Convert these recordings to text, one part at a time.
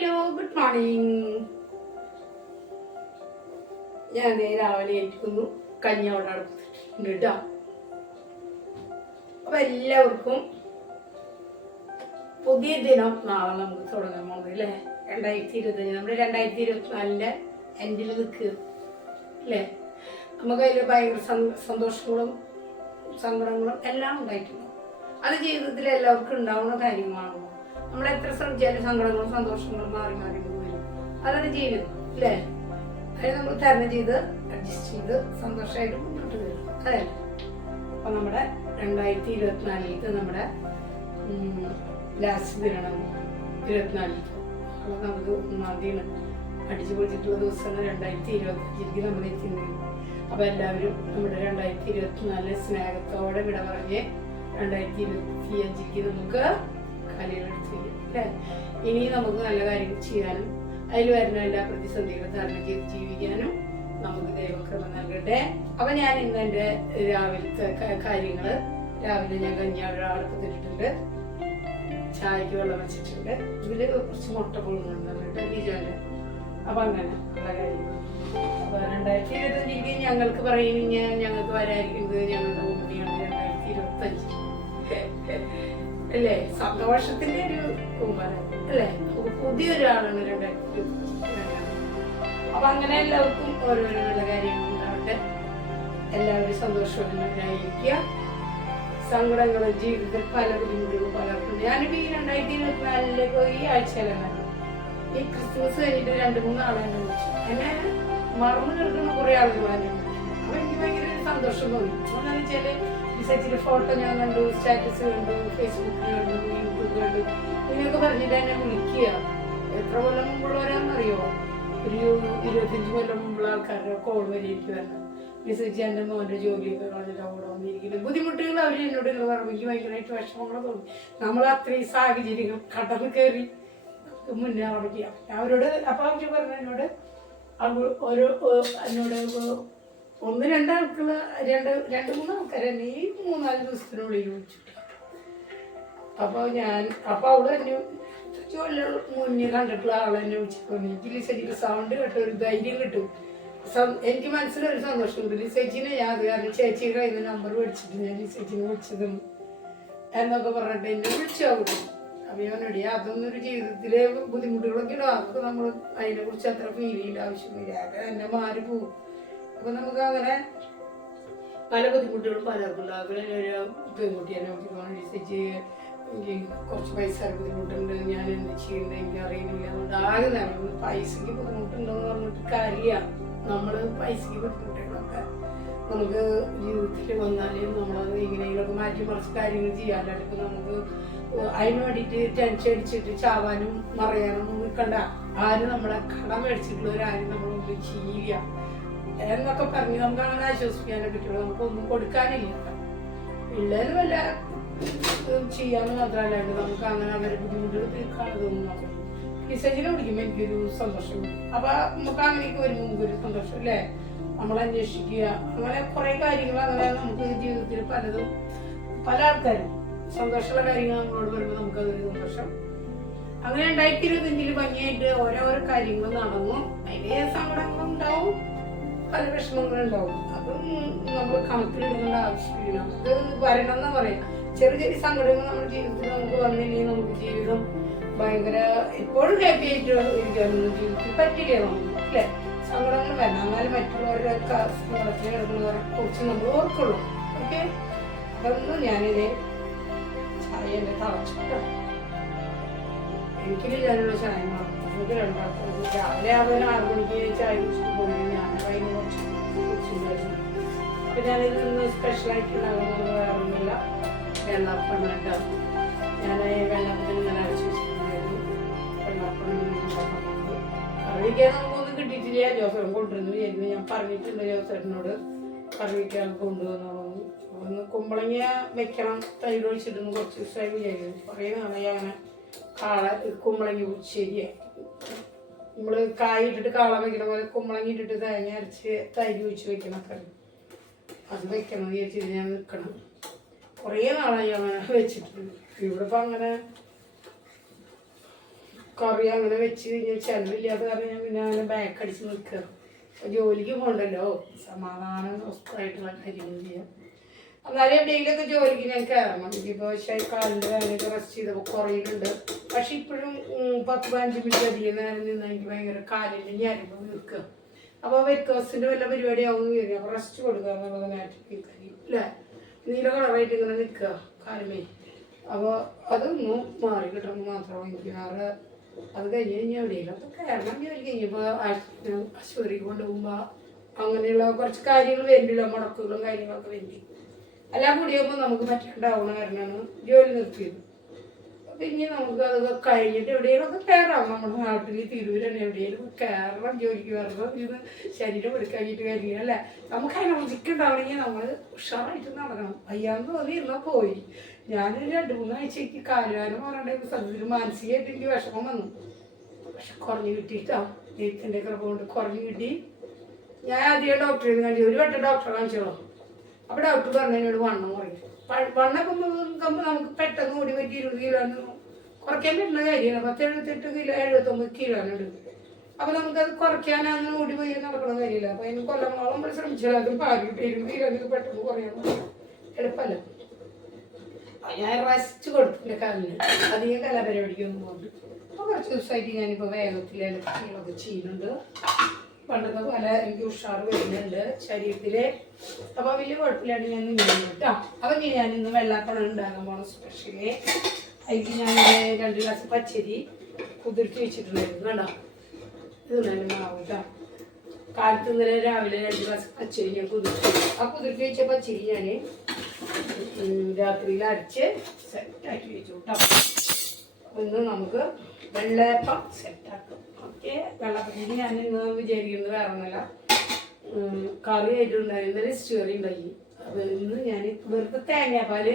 Hello good morning ഞാൻ ദേ രാവിലെ ഏറ്റുക്കുന്നു. കഞ്ഞി അവിടെ അടുപ്പിട്ടുണ്ട് കേട്ടോ. അപ്പൊ എല്ലാവർക്കും പുതിയ ദിനം നാളെ നമുക്ക് തുടങ്ങാൻ പോകുന്നത് അല്ലേ? രണ്ടായിരത്തി ഇരുപത്തഞ്ച്. നമ്മുടെ രണ്ടായിരത്തി ഇരുപത്തിനാലിന്റെ എൻഡിൽ നിൽക്കുക അല്ലേ? നമുക്ക് അതിൽ ഭയങ്കര സന്തോഷങ്ങളും സങ്കടങ്ങളും എല്ലാം ഉണ്ടായിട്ടുണ്ട്. അത് ജീവിതത്തിൽ എല്ലാവർക്കും ഉണ്ടാവുന്ന കാര്യങ്ങളാണല്ലോ നമ്മൾ എത്ര ശ്രമിച്ചാലും സങ്കടങ്ങളും സന്തോഷങ്ങളും മാറി മാറി വരും. അതാണ് ജീവിതം അല്ലേ? അതിന് നമ്മൾ തരണം ചെയ്ത് അഡ്ജസ്റ്റ് ചെയ്ത് സന്തോഷമായിട്ട് മുന്നോട്ട് വരും അതെ അപ്പൊ നമ്മുടെ രണ്ടായിരത്തി ഇരുപത്തിനാലിലത്തെ നമ്മുടെ ലാസ്റ്റ് ദിനം ഇരുപത്തിനാലിൽ അപ്പൊ നമുക്ക് ഒന്നാം തീയതി അടിച്ചു പൊളിച്ചിട്ടുള്ള ദിവസമാണ് രണ്ടായിരത്തി ഇരുപത്തിയഞ്ചിലേക്ക് നമ്മൾ എത്തിയിരുന്നു അപ്പൊ എല്ലാവരും നമ്മുടെ രണ്ടായിരത്തി ഇരുപത്തിനാലിലെ സ്നേഹത്തോടെ വിട പറഞ്ഞ് രണ്ടായിരത്തി ഇരുപത്തി അഞ്ചിലേക്ക് നമുക്ക് കാലികളെടുത്ത് ചെയ്യും ഇനി നമുക്ക് നല്ല കാര്യങ്ങൾ ചെയ്യാനും അതിൽ വരുന്ന എല്ലാ പ്രതിസന്ധികളും തരണം ചെയ്ത് ജീവിക്കാനും നമുക്ക് ദൈവക്രമം നൽകട്ടെ. അപ്പൊ ഞാൻ ഇന്ന് എന്റെ രാവിലത്തെ രാവിലെ ഞാൻ കഞ്ഞി അവിടെ അടുപ്പത്തിട്ടിട്ടുണ്ട് ചായക്ക് വെള്ളം വെച്ചിട്ടുണ്ട്. ഇതിൽ കുറച്ച് മുട്ട പൊള്ളുന്നുണ്ട് ബിജോന്റെ അപ്പൊ അങ്ങനെ അപ്പൊ രണ്ടായിരത്തി ഇരുപത്തഞ്ചിലേക്ക് ഞങ്ങൾക്ക് പറയുന്ന ഞങ്ങൾക്ക് വരായിരിക്കുന്നത് ഞങ്ങളുടെ ഉമ്മയാണ് രണ്ടായിരത്തി ഇരുപത്തി അഞ്ച് അല്ലേ? സന്തോഷത്തിന്റെ ഒരു കുമ്പരം അല്ലേ? പുതിയൊരാളാണ് ഇരുപത്തി അപ്പൊ അങ്ങനെ എല്ലാവർക്കും ഓരോരോ കാര്യങ്ങൾ ഉണ്ടാവട്ടെ. എല്ലാവരും സന്തോഷവാന്മാരായിരിക്കുക സങ്കടങ്ങളും ജീവിതത്തിൽ പല ബുദ്ധിമുട്ടുകളും പലർക്കും ഞാനിപ്പോ ഈ രണ്ടായിരത്തി ഇരുപത്തിനാലിലേക്ക് ഈ ആഴ്ചയിലാണ് ഈ ക്രിസ്മസ് കഴിഞ്ഞിട്ട് രണ്ട് മൂന്ന് ആളെ വിളിച്ചു. എന്നെ മറന്നു കിടക്കുന്ന കുറെ ആളുകൾ അപ്പൊ എനിക്ക് ഭയങ്കര സന്തോഷം തോന്നി. എന്താണെന്ന് വെച്ചാൽ വിസച്ചിന്റെ ഫോട്ടോ ഞാൻ കണ്ടു സ്റ്റാറ്റസ് കണ്ടു ഫേസ്ബുക്കിൽ കണ്ടു യൂട്യൂബിൽ കണ്ടു ഇങ്ങനെയൊക്കെ പറഞ്ഞിട്ട് എന്നെ വിളിക്കുക. എത്ര കൊല്ലം മുമ്പുള്ളവരാണെന്നറിയോ ഒരു ഇരുപത്തഞ്ച് കൊല്ലം മുമ്പുള്ള ആൾക്കാരുടെ കോൾ വരിയിട്ട് വരണം വിസരിച്ച് എന്റെ മോന്റെ ജോലിയൊക്കെ കളഞ്ഞിട്ട് അവിടെ വന്നിരിക്കുന്നത് ബുദ്ധിമുട്ടുകൾ അവർ എന്നോട് പറഞ്ഞു എനിക്ക് ഭയങ്കരമായിട്ട് വിഷമങ്ങൾ തോന്നി. നമ്മൾ അത്രയും സാഹചര്യങ്ങൾ കടന്നു കയറി മുന്നേ അവിടെ അവരോട് അപ്പം അവർ പറഞ്ഞു എന്നോട് അവർ ഓരോ എന്നോട് ഒന്ന് രണ്ടാൾക്കുള്ള രണ്ട് രണ്ട് മൂന്ന് ആൾക്കാർ നീ മൂന്നാൽ ദിവസത്തിനുള്ളിൽ വിളിച്ചു അപ്പോൾ ഞാൻ അപ്പോൾ അവൾ എന്നെ മുന്നേ കണ്ടിട്ടുള്ള ആളെന്നെ വിളിച്ചിട്ട് എനിക്ക് ലിസജിയുടെ സൗണ്ട് കേട്ട ഒരു ധൈര്യം കിട്ടും. എനിക്ക് മനസ്സിലൊരു സന്തോഷമുണ്ട്. ലിസജിനെ ഞാൻ അത് കാരണം ചേച്ചിയുടെ കയ്യിൽ നിന്ന് നമ്പർ മേടിച്ചിട്ട് ഞാൻ ലിസജിനെ വിളിച്ചതും എന്നൊക്കെ പറഞ്ഞിട്ട് എന്നെ വിളിച്ചു അവിടെ അതൊന്നും ഒരു ജീവിതത്തിലെ ബുദ്ധിമുട്ടുകളൊക്കെ അതൊക്കെ നമ്മൾ അതിനെ കുറിച്ച് അത്ര ഫീൽ ചെയ്യേണ്ട ആവശ്യമില്ല എന്നെ മാറി പോകും അപ്പൊ നമുക്ക് അങ്ങനെ പല ബുദ്ധിമുട്ടുകളും പലർക്കും ഉണ്ടാകും അതുപോലെ തന്നെ ഒരു പെൺകുട്ടി എന്നെ വിളിച്ചു എനിക്ക് കുറച്ച് പൈസ ബുദ്ധിമുട്ടുണ്ട്. ഞാൻ എന്ത് ചെയ്യുന്നത് എനിക്ക് അറിയുന്നില്ല ആകെ നമ്മൾ പൈസക്ക് ബുദ്ധിമുട്ടുണ്ടെന്ന് പറഞ്ഞിട്ട് കാര്യമില്ല. നമ്മൾ പൈസക്ക് ബുദ്ധിമുട്ടുകളൊക്കെ നമുക്ക് ജീവിതത്തിൽ വന്നാലും നമ്മളത് എങ്ങനെയെങ്കിലുമൊക്കെ മാറ്റി മറിച്ച് കാര്യങ്ങൾ ചെയ്യാനായിട്ട് ഇപ്പം നമുക്ക് അതിന് വേണ്ടിയിട്ട് ടെൻഷൻ അടിച്ചിട്ട് ചാവാനും മറയാനും നിൽക്കണ്ട. ആരും നമ്മളെ കടം മേടിച്ചിട്ടുള്ളവരാരും നമ്മൾ ചെയ്യുക എന്നൊക്കെ പറഞ്ഞ് നമുക്ക് അങ്ങനെ ആശ്വസിക്കാനേ പറ്റുള്ളൂ. നമുക്കൊന്നും കൊടുക്കാനില്ല. പിള്ളേര് വല്ല ചെയ്യാന്ന് മാത്രമല്ലാണ്ട് നമുക്ക് അങ്ങനെ അവരെ ബുദ്ധിമുട്ടുകൾ തീർക്കാനതൊന്നും നോക്കാം വിളിക്കുമ്പോൾ എനിക്കൊരു സന്തോഷം. അപ്പൊ നമുക്ക് അങ്ങനെയൊക്കെ വരുമ്പോൾ നമുക്കൊരു സന്തോഷം അല്ലേ? നമ്മൾ അന്വേഷിക്കുക. അങ്ങനെ കുറെ കാര്യങ്ങൾ അങ്ങനെ നമുക്ക് ജീവിതത്തിൽ പലതും പല ആൾക്കാരും സന്തോഷമുള്ള കാര്യങ്ങൾ നമ്മളോട് നമുക്ക് നമുക്കതൊരു സന്തോഷം. അങ്ങനെ രണ്ടായിരത്തി ഇരുപത്തഞ്ചിൽ ഭംഗിയായിട്ട് ഓരോരോ കാര്യങ്ങൾ നടന്നു. അതിന്റെ സങ്കടങ്ങളും ഉണ്ടാവും പല വിഷമങ്ങളുണ്ടാവും. അതും നമ്മൾ കണക്കിലെടുക്കേണ്ട ആവശ്യമില്ല. നമുക്ക് വരണം എന്ന് പറയാം. ചെറിയ ചെറിയ സങ്കടങ്ങൾ നമ്മുടെ ജീവിതത്തിൽ നമുക്ക് വന്നില്ലെങ്കിൽ നമുക്ക് ജീവിതം ഭയങ്കര എപ്പോഴും ഹാപ്പി ആയിട്ട് ഇരിക്കാനൊന്നും ജീവിതത്തിൽ പറ്റില്ല നമുക്ക് അല്ലേ? സങ്കടങ്ങൾ വരണം എന്നാലും മറ്റുള്ളവരുടെ സങ്കടത്തിൽ കിടക്കുന്നവരെ കുറിച്ച് നമ്മൾ ഓർക്കുള്ളൂ. ഓക്കെ? അതൊന്നും ഞാനിത് ചായ എന്റെ തളച്ചിട്ടോ എനിക്കില്ല ഞാനുള്ള ചായ മാറും നമുക്ക് രണ്ടാമത്തെ രാവിലെ ആവുന്ന ആറ് മണിക്ക് ചായ കുടിച്ചിട്ട് പോയി. അപ്പൊ അതിൽ നിന്ന് സ്പെഷ്യലായിട്ട് ഉണ്ടാകുന്നത് വേറെ വെള്ളപ്പം കേട്ടോ ഞാൻ വെള്ളപ്പത്തിന് ഇന്നലെ വെച്ചിട്ടുണ്ടായിരുന്നു. വെള്ളപ്പം കറിവയ്ക്കാൻ നമുക്കൊന്നും കിട്ടിയിട്ടില്ല. ജോസഫ് വിചാരിക്കുന്നു. ഞാൻ പറഞ്ഞിട്ടുണ്ട് ജോസഫിനോട് കറിവയ്ക്കാൻ കൊണ്ടുവന്നു ഒന്ന് കുമ്പളങ്ങ വെക്കണം തൈര് ഒഴിച്ചിട്ടൊന്ന് കുറച്ച് ദിവസമായി വിചാരിക്കുന്നു. കുറേ നാളായി അങ്ങനെ കാള കുമ്പളങ്ങ ശരിയായി നമ്മൾ കായ ഇട്ടിട്ട് കാള വെക്കണ പോലെ കുമ്പളങ്ങ ഇട്ടിട്ട് തേങ്ങ അരച്ച് തൈര് ഒഴിച്ച് വെക്കണം കറി അത് എന്ന് വിചാരിച്ചിട്ട് ഞാൻ നിൽക്കണം കുറേ നാളായി അങ്ങനെ വെച്ചിട്ടുണ്ട് ഇവിടെ ഇപ്പം അങ്ങനെ കറി അങ്ങനെ വെച്ച് കഴിഞ്ഞാൽ ചിലവില്ലാത്ത കാരണം ഞാൻ പിന്നെ അങ്ങനെ ബാക്ക് അടിച്ച് നിൽക്കുക ജോലിക്ക് പോകണ്ടല്ലോ സമാധാനം സ്വസ്ഥമായിട്ടുള്ള കാര്യങ്ങൾ ചെയ്യാം. എന്നാലും എവിടെയെങ്കിലൊക്കെ ജോലിക്ക് ഞാൻ കയറണം ഇതിപ്പോൾ പക്ഷേ കാലിന്റെ വേദനയൊക്കെ റെസ്റ്റ് ചെയ്തപ്പോൾ കുറയുന്നുണ്ട്. പക്ഷെ ഇപ്പോഴും പത്ത് പതിനഞ്ച് മിനിറ്റ് അധികം നേരം നിന്ന് എനിക്ക് ഭയങ്കര കാലിന്റെ ഞാനിപ്പോൾ നിൽക്കുക അപ്പോൾ വെരിക്കോസിന്റെ വല്ല പരിപാടി ആവും വരിക അപ്പോൾ റെസ്റ്റ് കൊടുക്കുക എന്നുള്ളത് നാട്ടിൽ അല്ലേ നീല കളറായിട്ട് ഇങ്ങനെ നിൽക്കുക കാലമേ. അപ്പോൾ അതൊന്നും മാറി കിട്ടണം മാത്രം എനിക്ക്. വേറെ അത് കഴിഞ്ഞ് കഴിഞ്ഞാൽ എവിടെയില്ല അപ്പോൾ കേരളം ജോലി കഴിഞ്ഞപ്പോൾ ആശുപത്രിക്ക് കൊണ്ടുപോകുമ്പോൾ അങ്ങനെയുള്ള കുറച്ച് കാര്യങ്ങൾ വരുന്നില്ല മുടക്കുകളും കാര്യങ്ങളൊക്കെ വരുന്നില്ല എല്ലാം കൂടിയപ്പോൾ നമുക്ക് പറ്റാണ്ടാവണ കാരണമാണ് ജോലി നിർത്തിയത്. ഇനി നമുക്ക് അത് കഴിഞ്ഞിട്ട് എവിടെയെങ്കിലുമൊക്കെ കയറാം നമ്മുടെ നാട്ടിൽ തിരൂരാണ് എവിടെയെങ്കിലും കയറണം ജോലിക്ക് വരണം ഇത് ശരീരം എടുക്കാഞ്ഞിട്ട് കാര്യമില്ല അല്ലേ? നമുക്ക് എനർജിക്ക് ഉണ്ടാവണമെങ്കിൽ നമ്മൾ ഉഷാറായിട്ട് നടക്കണം. വയ്യാന്ന് തോന്നി എന്നാൽ പോയി. ഞാനൊരു രണ്ട് മൂന്നാഴ്ചയ്ക്ക് കാലുകാരം പറഞ്ഞിട്ട് സ്ഥലത്തിൽ മാനസികമായിട്ട് എനിക്ക് വിഷമം വന്നു. പക്ഷെ കുറഞ്ഞു കിട്ടിയിട്ടോ. ദൈവത്തിന്റെ കൃപ കൊണ്ട് കുറഞ്ഞു കിട്ടി. ഞാൻ ആദ്യം ഡോക്ടറെ കാണിച്ചു. ഒരു വട്ടം ഡോക്ടറെ കാണിച്ചോളൂ. അപ്പോൾ ഡോക്ടർ പറഞ്ഞു എന്നോട് വണ്ണം കുറയും. വണ്ണം വണ്ണൊക്കെ നമുക്ക് പെട്ടെന്ന് ഓടി പറ്റി ഇരുപത് കിലോ കുറയ്ക്കാൻ പറ്റുന്ന കാര്യമാണ് പത്ത് എഴുപത്തെട്ട് കിലോ എഴുപത്തൊമ്പത് കിലോ ആണ് അപ്പോൾ നമുക്കത് കുറയ്ക്കാൻ അങ്ങനെ ഓടി പോയി നടക്കണ കാര്യമില്ല. അപ്പോൾ അതിന് കൊല്ലങ്ങളോളം നമ്മൾ ശ്രമിച്ചാൽ അത് പാലിട്ട് ഇരുപത് കിലോ എനിക്ക് പെട്ടെന്ന് കുറയാൻ എളുപ്പമല്ല. അപ്പൊ ഞാൻ റെസ്റ്റ് കൊടുത്തില്ല കാലിന് അധികം കലാപരിപാടിക്കൊന്നും പോകുന്നുണ്ട് അപ്പോൾ കുറച്ച് ദിവസമായിട്ട് ഞാനിപ്പോൾ വേഗത്തിൽ ഇലക്ട്രികളൊക്കെ ചെയ്യുന്നുണ്ട്. പണ്ടത്തെ പോലെ എനിക്ക് ഉഷാർ വരുന്നുണ്ട് ശരീരത്തിലെ. അപ്പോൾ വലിയ കുഴപ്പമില്ലാണ്ട് ഞാൻ നിന്നു കേട്ടോ. അപ്പം ഞാൻ ഇന്ന് വെള്ളാപ്പണം ഉണ്ടാകാൻ പോണ സ്പെഷ്യലി അതിലേക്ക് ഞാൻ രണ്ട് ഗ്ലാസ് പച്ചരി കുതിർത്തി വെച്ചിട്ടുണ്ടായിരുന്നു. കേട്ടോ ഇത് നല്ല മാവ് കേട്ടോ കാലത്ത് ഇന്നലെ രാവിലെ രണ്ട് ഗ്ലാസ് പച്ചരി ഞാൻ കുതിർത്തി ആ കുതിർത്തി വെച്ച പച്ചരി ഞാൻ രാത്രിയിൽ അരച്ച് സെറ്റാക്കി വെച്ചു കേട്ടോ ഇന്ന് നമുക്ക് വെള്ളയപ്പം സെറ്റാക്കും ഓക്കെ? വെള്ളപ്പത്തിന് ഞാൻ ഇന്ന് വിചാരിക്കുന്നത് വേറെ ഒന്നല്ല കറി ആയിട്ടുണ്ടായിരുന്ന സ്റ്റോറി ഉണ്ടായി. അപ്പോൾ ഇന്ന് ഞാൻ വെറുതെ തേങ്ങാപ്പാൽ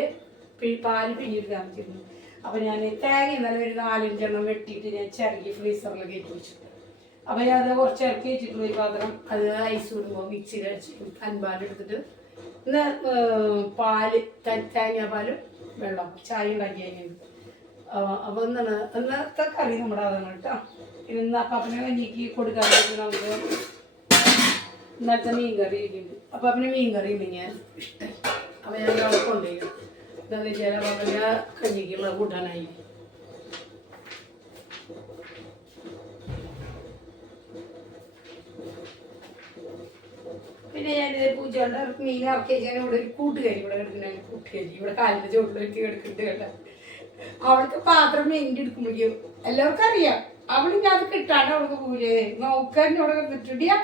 പാൽ പിന്നീട് കാണിച്ചിരുന്നു. അപ്പോൾ ഞാൻ തേങ്ങ ഇന്നലെ ഒരു നാലഞ്ചെണ്ണം വെട്ടിയിട്ട് ഞാൻ ചിരകി ഫ്രീസറിൽ കയറ്റി വെച്ചിട്ട്. അപ്പോൾ ഞാൻ അത് കുറച്ച് ഇറക്കി വെച്ചിട്ടുള്ള ഒരു പാത്രം അത് ഐസ് ഇടുമ്പോൾ മിക്സിയിൽ അടിച്ചിട്ട് അൻപാലെടുത്തിട്ട് ഇന്ന് പാൽ തേങ്ങ പാലും വെള്ളം ചായ ഉണ്ടാക്കി കഴിഞ്ഞിട്ട് അപ്പോൾ എന്താണ് ഇന്നത്തെ കറി നമ്മുടെ അതാണ് കേട്ടോ. പിന്നെ ഇന്ന് അപ്പാപ്പനെ കഞ്ഞിക്ക് കൊടുക്കാൻ നമുക്ക് ഇന്നലത്തെ മീൻ കറി ഇരിക്കുന്നുണ്ട് അപ്പാപ്പന് മീൻ കറി ഉണ്ട് ഞാൻ ഇഷ്ടം. അപ്പോൾ ഞാൻ കൊണ്ടുപോയി. എന്താണെന്ന് വെച്ചാൽ അപ്പാപ്പന്റെ കഞ്ഞിക്കുള്ള കൂട്ടാനായി. പിന്നെ ഞാനിത് പൂജയുടെ മീൻ ഇറക്കി ഞാൻ ഇവിടെ ഒരു കൂട്ടുകാരി ഇവിടെ കിടക്കുന്നുണ്ട് കൂട്ടുകാരി. ഇവിടെ കാലിന്റെ ചുവട്ടിൽ വെച്ച് കിടക്കുന്നുണ്ട് കേട്ടോ. അവൾക്ക് പാത്രം മെയിന്റെ എടുക്കുമ്പോഴേക്കും എല്ലാവർക്കും അറിയാം. അവളിങ്ങനെ അത് കിട്ടാണ്ട് അവൾക്ക് പൂജ നോക്കാൻ ഇവിടെ കിട്ടിയാ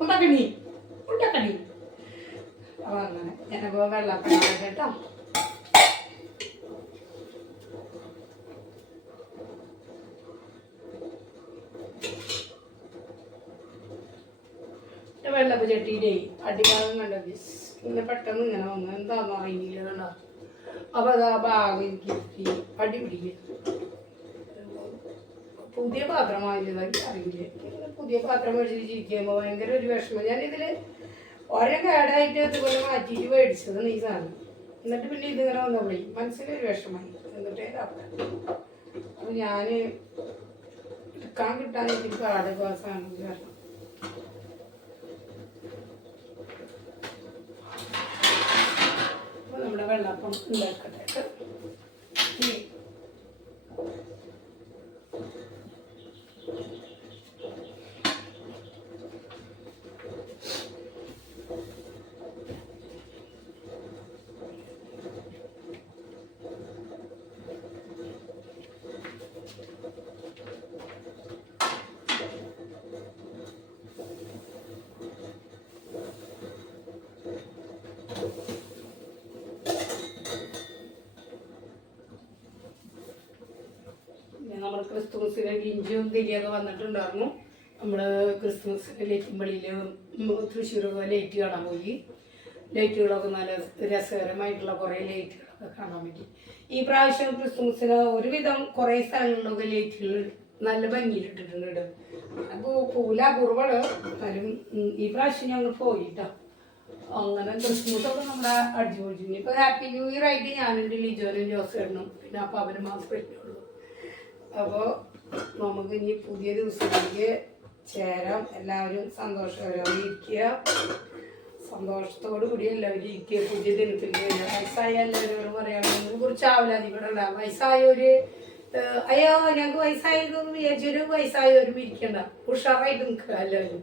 ഉണ്ടാക്കണി? ഉണ്ടാക്കണി? അപ്പൊ അങ്ങനെ ഞാനപ്പോ വെള്ളപ്പം കേട്ടോ വെള്ളപ്പ് ചട്ടിയിലേ അടിഭാഗം കണ്ടത് ഇങ്ങനെ പെട്ടെന്ന് ഇങ്ങനെ വന്നു. എന്താണെന്ന് അറിയില്ല കണ്ടോ അപ്പൊ അത് ആ ഭാഗം കിട്ടി. അടി പിടിക്കുക പുതിയ പാത്രമായില്ലതായി അറിയില്ല. പുതിയ പാത്രം മേടിച്ചിട്ട് ചിരിക്കുമ്പോൾ ഭയങ്കര ഒരു വിഷമം. ഞാനിതിൽ ഓരോ കേടായിട്ട് ഇതുപോലെ മാറ്റിയിട്ട് മേടിച്ചതാണ് ഈ സാധനം. എന്നിട്ട് പിന്നെ ഇതിങ്ങനെ വന്നപ്പോഴേ മനസ്സിലൊരു വിഷമായി. എന്നിട്ട് അപ്പം ഞാൻ എടുക്കാൻ കിട്ടാൻ എനിക്ക് പാട് പാസ്സാണ് നമ്മുടെ വെള്ളപ്പം ഉണ്ടാക്കട്ടെ ഈ പിന്നെ നമ്മുടെ ഗിഞ്ചിയും ഗിഞ്ചും തിരിയൊക്കെ വന്നിട്ടുണ്ടായിരുന്നു. നമ്മൾ ക്രിസ്മസ് ലേറ്റുമ്പള്ളിയിൽ തൃശ്ശൂർ ലൈറ്റ് കാണാൻ പോയി. ലൈറ്റുകളൊക്കെ നല്ല രസകരമായിട്ടുള്ള കുറേ ലൈറ്റുകളൊക്കെ കാണാൻ പറ്റി. ഈ പ്രാവശ്യം ക്രിസ്മസിന് ഒരുവിധം കുറേ സ്ഥലങ്ങളിലൊക്കെ ലൈറ്റുകൾ നല്ല ഭംഗിയിലിട്ടിട്ടുണ്ട് അപ്പോൾ പൂല കുറവാണ് എന്നാലും ഈ പ്രാവശ്യം ഞങ്ങൾ പോയിട്ടോ. അങ്ങനെ ക്രിസ്മസ് ഒക്കെ നമ്മുടെ അടിച്ചുപൊളിച്ചു ഇപ്പൊ ഹാപ്പി ന്യൂ ഇയർ ആയിട്ട് ഞാനുണ്ട് ലിജോനും ജോസേട്ടനും പിന്നെ അപ്പൊ അവർ മാത്രമേ ഉള്ളൂ. അപ്പോൾ നമുക്ക് ഇനി പുതിയ ദിവസത്തിലേക്ക് ചേരാം. എല്ലാവരും സന്തോഷകരമായി ഇരിക്കുക. സന്തോഷത്തോടു കൂടി എല്ലാവരും ഇരിക്കുക. പുതിയ ദിനത്തിലേക്ക് വയസ്സായ എല്ലാവരോടും പറയുകയാണെങ്കിൽ കുറിച്ച് ഉണ്ടാകും വയസ്സായവര് അയ്യോ ഞങ്ങൾക്ക് വയസ്സായതെന്ന് വിചാരിച്ചൊരു വയസ്സായവരും ഇരിക്കണ്ട. ഉഷാറായിട്ട് നിൽക്കുക എല്ലാവരും.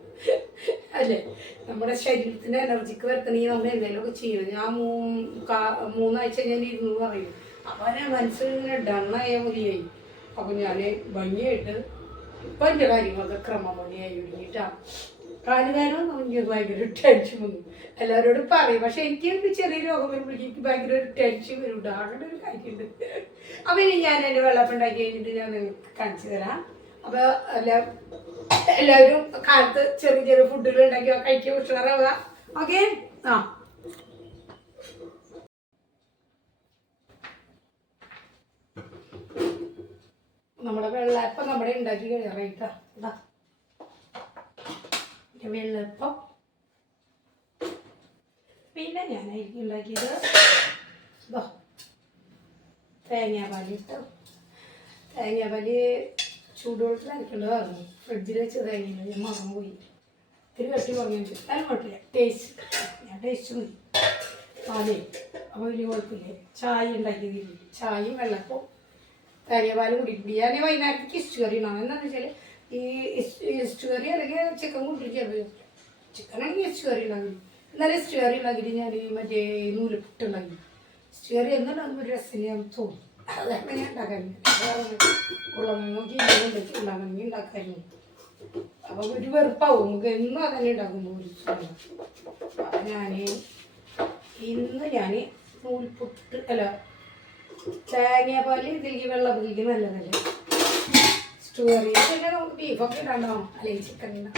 അല്ലേ? നമ്മുടെ ശരീരത്തിന് എനർജിക്ക് വരുത്തണമെങ്കിൽ നമ്മൾ എന്തെങ്കിലുമൊക്കെ ചെയ്യണം ഞാൻ മൂന്നാഴ്ച ഞാൻ ഇരുന്നു പറയും. അപ്പൊ ഞാൻ മനസ്സിലിങ്ങനെ ഡണ്ണായ മതിയായി. അപ്പൊ ഞാൻ ഭംഗിയായിട്ട് ഇപ്പൊ എന്റെ കാര്യങ്ങളൊക്കെ ക്രമമണിയായി ഒരുങ്ങിട്ടാ കാലുകാലം എനിക്ക് ഭയങ്കര ടെൻഷൻ വന്നു. എല്ലാവരോടും പറയും പക്ഷെ എനിക്ക് ഒരു ചെറിയ രോഗം വരുമ്പോഴേക്കും എനിക്ക് ഭയങ്കര ഒരു ടെൻഷൻ വരും അങ്ങനെ ഒരു കാര്യമുണ്ട്. അപ്പൊ ഇനി ഞാൻ എന്റെ വെള്ളപ്പം ഉണ്ടാക്കി കഴിഞ്ഞിട്ട് ഞാൻ നിങ്ങൾക്ക് കാണിച്ചു തരാം. അപ്പൊ എല്ലാ എല്ലാവരും കാലത്ത് ചെറിയ ചെറിയ ഫുഡുകൾ ഉണ്ടാക്കി കഴിക്കുക ഉഷാറാവുക. ഓക്കെ ആ. നമ്മുടെ വെള്ളയപ്പം നമ്മുടെ ഉണ്ടാക്കി കഴിയാറായിട്ടാ ഇതാ. വെള്ളയപ്പം. പിന്നെ ഞാനായിരിക്കും ഉണ്ടാക്കിയത്. ഇതാ. തേങ്ങാപ്പാലിട്ട്. തേങ്ങാപ്പാൽ ചൂടുവെള്ളത്തിൽ അരക്കേണ്ടതായിരുന്നു ഫ്രിഡ്ജിൽ വെച്ച് തേങ്ങയില്ല ഞാൻ മറന്നു പോയി. ഇത്തിരി കട്ടി കുറഞ്ഞിട്ട് എന്നാലും കുഴപ്പമില്ല. ടേസ്റ്റ് ഞാൻ ടേസ്റ്റ് പാലേ. അപ്പോൾ വലിയ കുഴപ്പമില്ല. ചായ ഉണ്ടാക്കിയതില്ല ചായയും വെള്ളപ്പവും തേങ്ങാപ്പാലും കുടിക്കും ഞാൻ വൈകുന്നേരത്തേക്ക് ഇസ്റ്റ് കറി ഉണ്ടാവും. എന്താണെന്ന് വെച്ചാൽ ഈ ഇസ്റ്റ് കറി അല്ലെങ്കിൽ ചിക്കൻ കൂട്ടി ചേർത്ത് ചിക്കൻ ആണെങ്കിൽ ഇസ്റ്റ് കറി ഉണ്ടാക്കി എന്നാലും ഇസ്റ്റ് കറി ഉണ്ടാക്കിയിട്ട് ഞാൻ മറ്റേ നൂലപ്പുട്ട് ഉണ്ടാക്കി. ഇസ്റ്റ് കറി എന്നുണ്ടാകുമ്പോൾ ഒരു രസം ഞാൻ തോന്നും. അതാണ് ഞാൻ ഉണ്ടാക്കാറുണ്ട് ഉള്ളതെങ്കിൽ ഉണ്ടാക്കണമെങ്കിൽ ഉണ്ടാക്കാറുണ്ട് അപ്പം ഒരു വെറുപ്പാവും. നമുക്ക് എന്നും അതന്നെ ഉണ്ടാക്കുമ്പോൾ ഞാൻ ഇന്ന് ഞാൻ നൂൽപുട്ട് അല്ല തേങ്ങാപ്പാൽ ഇതിലേക്ക് വെള്ളം ഇതിലേക്ക് നല്ലതല്ലേ? സ്റ്റോറി പിന്നെ നമുക്ക് ബീഫൊക്കെ ഇടണോ അല്ലെങ്കിൽ ചിക്കൻ ഇടാം.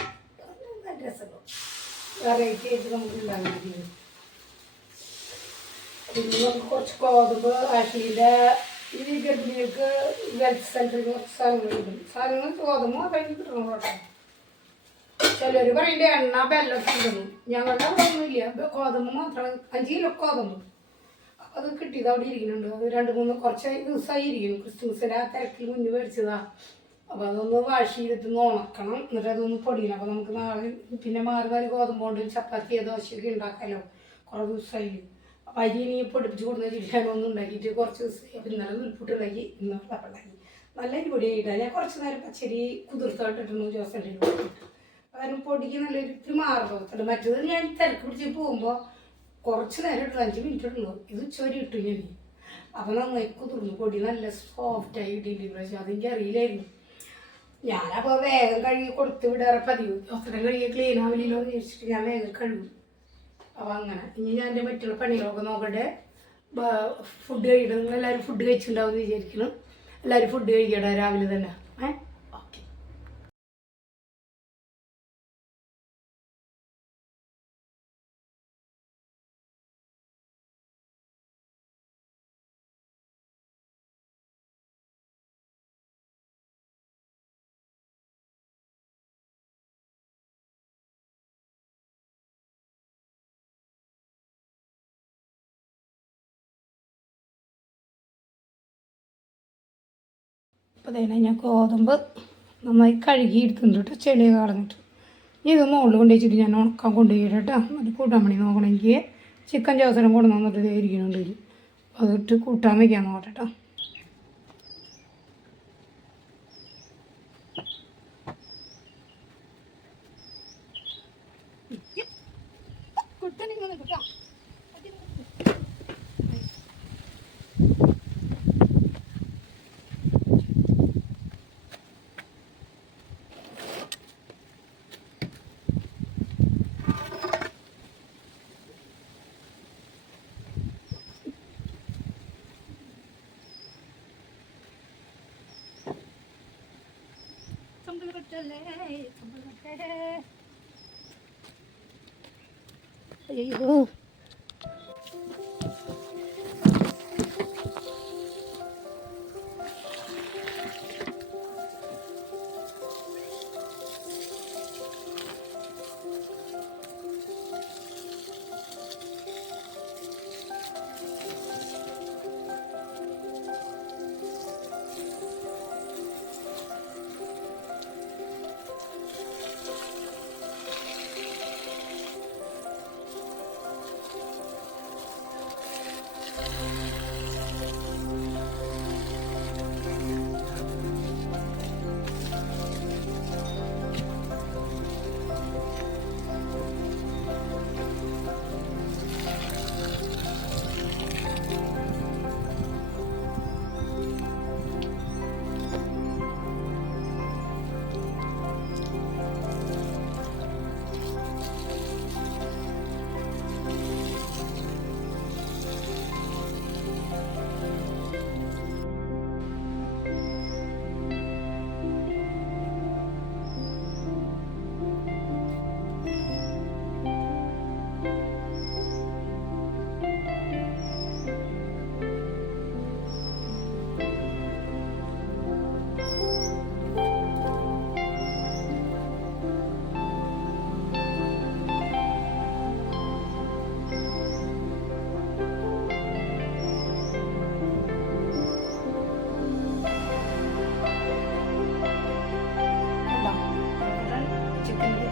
വെറൈറ്റി ആയിട്ട് നമുക്ക് ഉണ്ടാക്കാൻ പറ്റും. പിന്നെ നമുക്ക് കുറച്ച് ഗോതമ്പ് ആട്ടിയുടെ ഈ ഗർഭിണികൾക്ക് ഹെൽത്ത് സെന്ററിൽ കുറച്ച് സാധനങ്ങൾ കിട്ടും. സാധനങ്ങൾ ഗോതമ്പ് അതായത് കിട്ടണം കേട്ടോ. ചിലർ പറയണ്ടേ എണ്ണ ബെല്ലൊക്കെ കിട്ടുന്നു ഞങ്ങളുടെ അവിടെ ഒന്നുമില്ല. ഗോതമ്പ് മാത്രമാണ് അഞ്ച് കിലോ ഗോതമ്പ്. അത് കിട്ടിയത് അവിടെ ഇരിക്കുന്നുണ്ട്. അത് രണ്ട് മൂന്ന് കുറച്ച് ദിവസമായി ഇരിക്കുന്നു. ക്രിസ്മസിന്റെ ആ തിരക്കിൽ മുന്നിൽ മേടിച്ചതാ. അപ്പോൾ അതൊന്ന് വാഷ് ചെയ്തിട്ട് ഒന്ന് ഉണക്കണം. എന്നിട്ട് അതൊന്ന് പൊടിയണം. അപ്പോൾ നമുക്ക് നാളെ പിന്നെ മാറി മാറി കൊണ്ട് ചപ്പാത്തിയോ ദോശയൊക്കെ ഉണ്ടാക്കാമല്ലോ കുറേ ദിവസമായി. അപ്പോൾ അരി ഇനി പൊടിപ്പിച്ച് കൊടുക്കുന്ന ചിരിക്കാനൊന്നും ഉണ്ടാക്കിയിട്ട് കുറച്ച് ദിവസമായി അപ്പോൾ ഇന്നലെ നൂൽപുട്ട് ഉണ്ടാക്കി ഇന്ന് വെള്ളപ്പം ഉണ്ടാക്കി. നല്ല അരി പൊടിയായിട്ടാണ് ഞാൻ കുറച്ച് നേരം പച്ചരി കുതിർത്തോട്ടിട്ടുന്നു ജോസന്റെ കാരണം പൊടിക്ക് നല്ലൊരു ഇത് മാറുന്നു മറ്റേത് ഞാൻ തിരക്ക് പിടിച്ച് പോകുമ്പോൾ കുറച്ച് നേരം ഇട്ടു അഞ്ച് മിനിറ്റ് ഉള്ളൂ ഇത് ഉച്ചവരെ ഇട്ടു ഞാൻ. അപ്പം നന്നായി കുതിർന്നു. പൊടി നല്ല സോഫ്റ്റായി ഇട്ടില്ല പക്ഷെ അതെനിക്ക് അറിയില്ലായിരുന്നു. ഞാനപ്പോൾ വേഗം കഴുകി കൊടുത്ത് വിടാറ് പതിവ്. അത്രയും കഴുകി ക്ലീൻ ആവില്ലല്ലോ എന്ന് ചോദിച്ചിട്ട് ഞാൻ വേഗം കഴുകും. അപ്പോൾ അങ്ങനെ. ഇനി ഞാൻ എന്റെ മറ്റുള്ള പണികളൊക്കെ നോക്കട്ടെ. ഫുഡ് കഴിക്കണം. എല്ലാവരും ഫുഡ് കഴിച്ചിട്ടുണ്ടാവും എന്ന് വിചാരിക്കണം എല്ലാവരും ഫുഡ് കഴിക്കട്ടെ രാവിലെ തന്നെ. ഏ? അപ്പോൾ അതേ ഞാൻ ഗോതമ്പ് നന്നായി കഴുകി കേട്ടോ കളഞ്ഞിട്ട്. ഇനി ഇത് മുകളിൽ കൊണ്ടു വെച്ചിട്ട് ഞാൻ ഉണക്കാൻ കൊണ്ടുപോയിട്ട് കേട്ടോ. അത് കൂട്ടാൻ പണി നോക്കണമെങ്കിൽ ചിക്കൻ ചോസനം കൊണ്ടു വന്നിട്ട് ഇരിക്കുന്നുണ്ട് അതിട്ട് കൂട്ടാൻ വയ്ക്കാൻ നോക്കട്ടെ കേട്ടോ കുട്ടനിങ്ങനെ കേട്ടോ അയ്യോ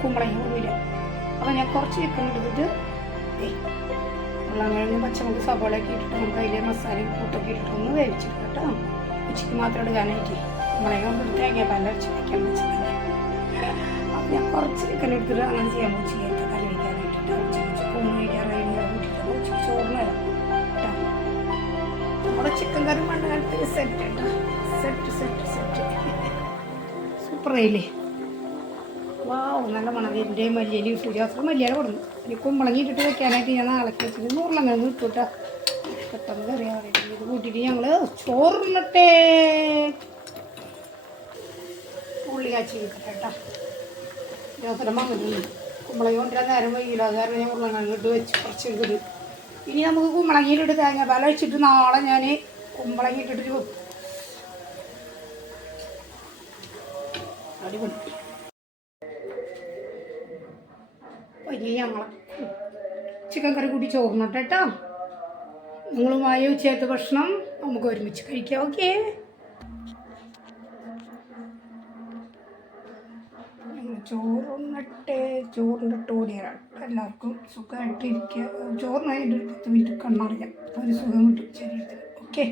കുമ്പളങ്ങ വരിക അപ്പോൾ ഞാൻ കുറച്ച് ചിക്കൻ എടുത്തിട്ട് ഉരുളക്കിഴങ്ങ് പച്ചമുളക് സവാളയൊക്കെ ഇട്ടിട്ട് നമുക്ക് അതിലെ മസാലയും കൂട്ടൊക്കെ ഇട്ടിട്ട് ഒന്ന് വേവിച്ചിട്ട് കേട്ടോ. ഉച്ചയ്ക്ക് മാത്രം എടുക്കാനായിട്ട്. കുമ്പളങ്ങ കൊണ്ട് തേങ്ങ വെച്ച് വയ്ക്കാൻ വെച്ചതല്ലേ അപ്പം ഞാൻ കുറച്ച് ചിക്കൻ എടുത്തിട്ട് അങ്ങനെ ചെയ്യാൻ പോകും കറി വയ്ക്കാനായിട്ട് ഉച്ചയ്ക്ക് ഊണ് കഴിക്കാറായി. കൂട്ടിയിട്ട് ഉച്ചയ്ക്ക് ചോറിന് വരാം നമ്മുടെ ചിക്കൻ കറി പണ്ട് കാലത്ത് സെറ്റ് സെറ്റ് സെറ്റ് സെറ്റ് സൂപ്പറായില്ലേ നല്ല മണവിന്റെ മല്ലിയിൽ ഇട്ടു. ജാസ്ത്ര മല്ലിയല കൊടുന്നു ഇനി കുമ്പളങ്ങി ഇട്ടിട്ട് വെക്കാനായിട്ട് ഞാൻ നാളേക്ക് വെച്ചിട്ട് നൂറിലങ്ങനെ ഇട്ടു കേട്ടോ പെട്ടെന്ന് കറിയാൻ പറയുന്നത് ഇത് കൂട്ടിയിട്ട് ഞങ്ങൾ ചോറിനട്ടെ ഉള്ളി കാച്ചി വെക്കട്ടെ കേട്ടോ ജാസ്ത്ര കുമ്പളങ്ങി കൊണ്ടുവരാൻ നേരം വൈകില്ല. അത് കാരണം ഞാൻ കുമ്പളങ്ങി ഇട്ട് വെച്ച് കുറച്ച് എടുക്കത് ഇനി നമുക്ക് കുമ്പളങ്ങിയിലിട്ട് തേങ്ങ പാല വെച്ചിട്ട് നാളെ ഞാൻ കുമ്പളങ്ങി ഇട്ടിട്ട് അടിപൊളി. ഇനി ഞങ്ങൾ ചിക്കൻ കറി കൂട്ടി ചോറിനോട്ടെ കേട്ടോ. നിങ്ങളുമായി ഉച്ചയത്തെ ഭക്ഷണം നമുക്ക് ഒരുമിച്ച് കഴിക്കാം. ഓക്കെ. ചോറുണ്ണട്ടെ ചോറിന്റെ ടോലിയാണ് എല്ലാവർക്കും സുഖമായിട്ടിരിക്കുക. ചോറിനായിട്ട് ഒരു പത്ത് മിനിറ്റ് കണ്ണറിയാം. ഒരു സുഖം കിട്ടും ശരീരത്തിന്. ഓക്കെ.